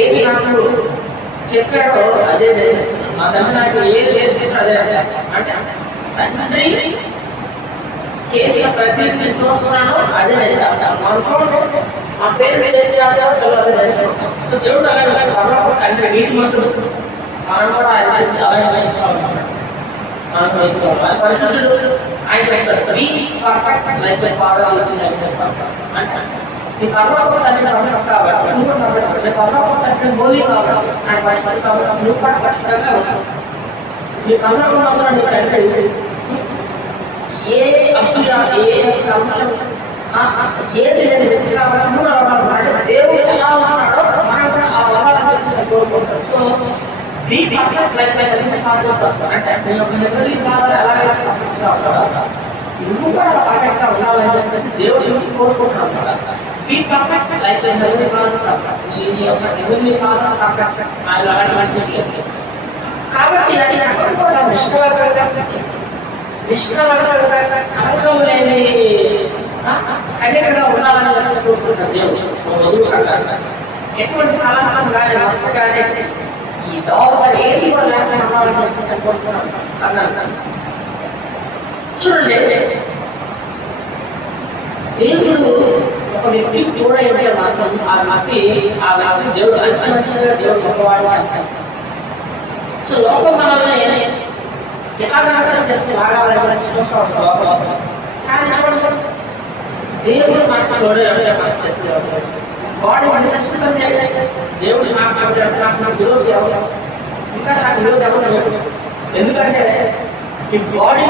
ఏది నాకు చెప్పాడో అదే మా తండ్రి నాకు ఏది చేసి అదే అంటే తండ్రి చేసిన ప్రతిదీ చూస్తున్నాను అదే నేను చేస్తాను. మా పేరెంట్స్ ఏం చేస్తారో అదే నేర్చుకుంటాం. దేవుడు అలాగే తండ్రి నీటి మంత్రులు మనం కూడా ఆయన పరిశుద్ధుడు ఆయన చెప్తాడు లైఫ్ అంటే నీ పర్వతం తండ్రి కాబట్టి నువ్వు కాబట్టి పర్వతం తండ్రి బోలి కాబట్టి ఆయన పరిశుద్ధి కాబట్టి నువ్వు కూడా పరిశుద్ధంగా ఉంటావు. నీ పర్వతం నీ తండ్రి ఏ అసూయ ఏ అంశం ఏది లేని వ్యక్తి కాబట్టి దేవుడు ఎలా ఉన్నాడో మనం కూడా ఆ వ్యవహారాన్ని కోరుకుంటాం. సో అంటే నువ్వు కూడా పర్ఫెక్ట్గా ఉండాలని చెప్పేసి దేవుడు కోరుకుంటున్నాడు. Be perfect life heavenly father ఆయన అలాంటి మనిషి కాబట్టి అది కూడా నిష్కలంకంగా కలంకం లేని కన్యకగా ఉండాలని కోరుకుంటున్నాడు దేవుడు. వధువు సంఘాన్ని ఎటువంటి కలంకం కానీ మచ్చ కానీ ఈ దోహదం ఏది కూడా లేకుండా ఉండాలని చెప్పేసి కోరుకుంటున్నాం సంఘాన్ని. చూడండి, దేవుడు ఒక వ్యక్తి తోడైతే మాత్రం ఆ వ్యక్తి దేవుడు అంచెగా దేవుడు గొప్పవాడు అంటారు. సో లోకం మనల్ని ఎలాగైనా చెప్తే లాగాలని చూస్తూ ఉంటాం లోపల. కానీ దేవుడు మనకు తోడే బాడీ మనసుకుంటాం. దేవుడు నాకు విరోధి ఎవరు ఇంకా నాకు విరోధి ఎవరు? ఎందుకంటే ఈ బాడీ